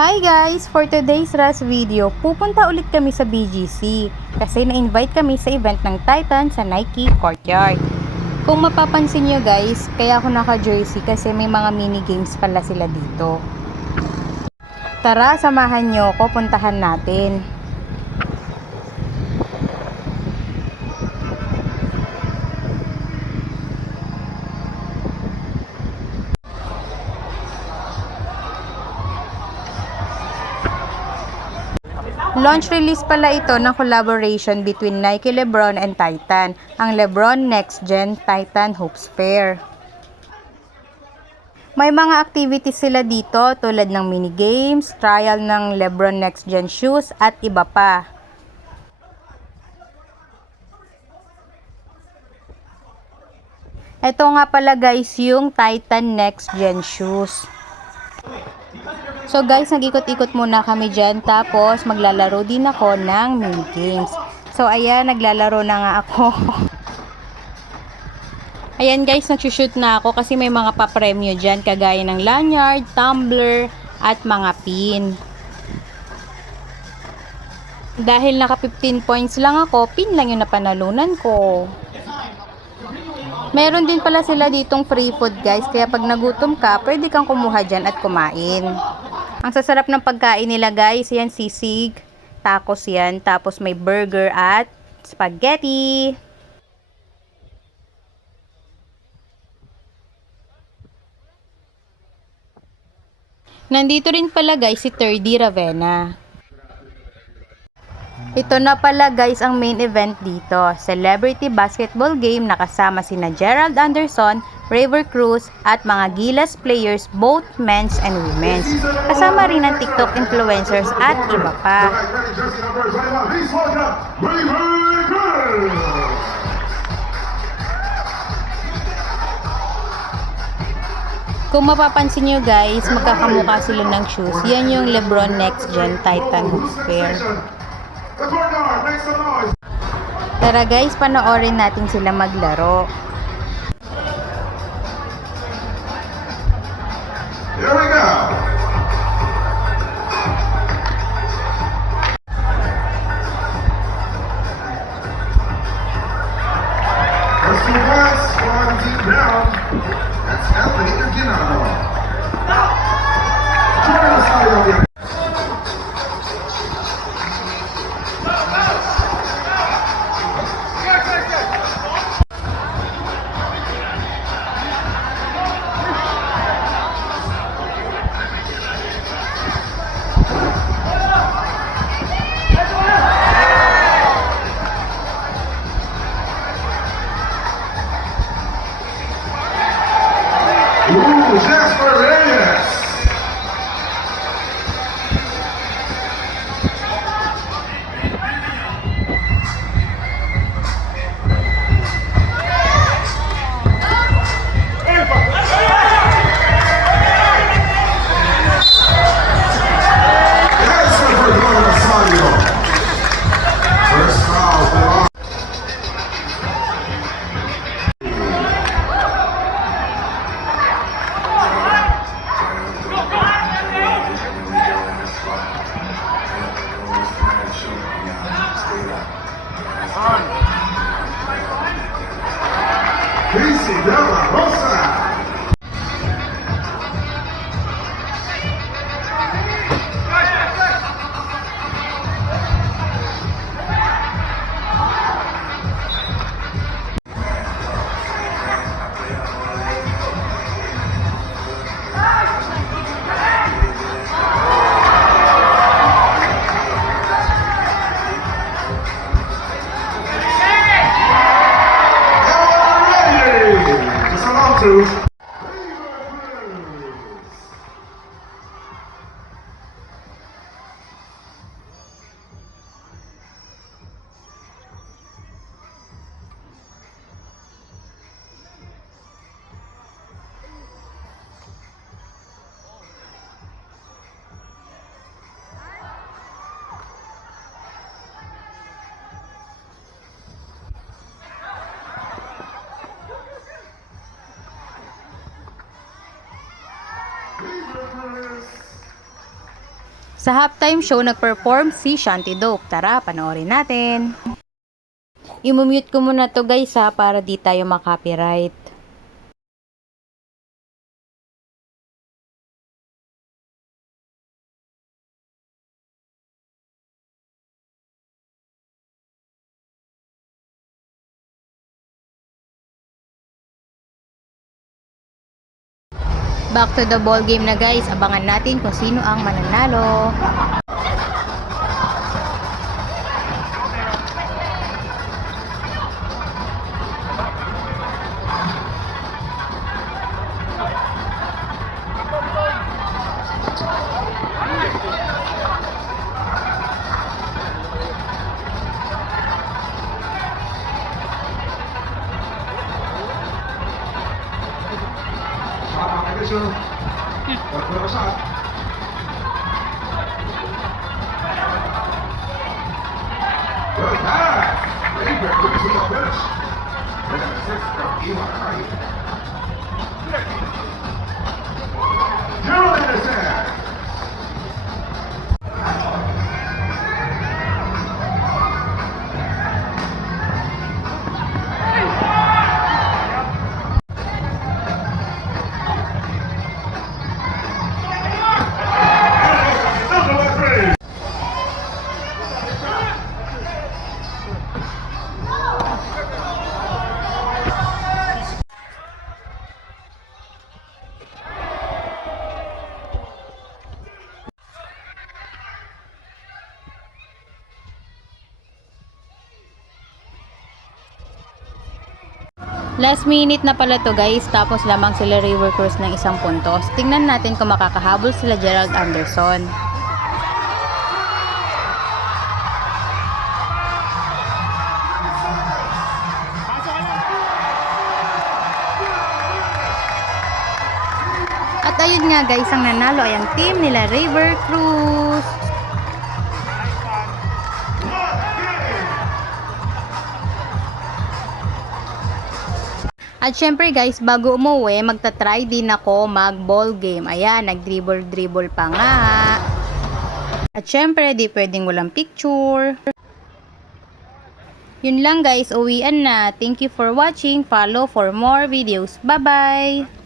Hi guys! For today's Ras video, pupunta ulit kami sa BGC kasi na-invite kami sa event ng Titan sa Nike Courtyard. Kung mapapansin nyo guys, kaya ako naka-jersey kasi may mga mini games pala sila dito. Tara, samahan nyo ko, puntahan natin. Launch release pala ito ng collaboration between Nike Lebron and Titan, ang Lebron Next Gen Titan Hoops Pair. May mga activities sila dito tulad ng mini games, trial ng Lebron Next Gen shoes at iba pa. Ito nga pala guys yung Titan Next Gen shoes. So guys, nag-ikot-ikot muna kami dyan, tapos maglalaro din ako ng mini games. So ayan, naglalaro na nga ako. Ayan guys, nagsushoot na ako kasi may mga papremyo dyan, kagaya ng lanyard, tumbler, at mga pin. Dahil naka 15 points lang ako, pin lang yung napanalunan ko. Meron din pala sila ditong free food guys, kaya pag nagutom ka, pwede kang kumuha dyan at kumain. Ang sasarap ng pagkain nila guys, yan sisig, tacos yan, tapos may burger at spaghetti. Nandito rin pala guys si 3D Ravenna. Ito na pala guys ang main event dito, celebrity basketball game na kasama sina Gerald Anderson, Raver Cruz at mga Gilas players both men's and women's. Kasama rin ang TikTok influencers at iba pa. Kung mapapansin nyo guys, magkakamukha sila ng shoes. Yan yung Lebron Next Gen Titan Hoops Pair. Tara guys, panoorin natin sila maglaro. Here we go. First two points, one deep down. That's Anthony Aguinaldo. Join us all over. Jasper Reyes. First foul. Casey De La Rosa. Two. Sa halftime show, nag-perform si Shanty Dope. Tara, panoorin natin. I-mute ko muna to guys ha, para di tayo makopyright. Back to the ball game na guys. Abangan natin kung sino ang mananalo. Good pass. Raver quickly to the finish. With an assist from Eli Wright. Gerald Anderson. Last minute na pala to guys, tapos lamang sila River Cruz ng isang puntos. Tingnan natin kung makakahabol sila Gerald Anderson. At ayun nga guys, ang nanalo ay ang team nila River Cruz. At syempre guys, bago umuwi, magta-try din ako mag-ball game. Ayan, nag-dribble pa nga. At syempre, di pwedeng walang picture. Yun lang guys, uwian na. Thank you for watching. Follow for more videos. Bye-bye!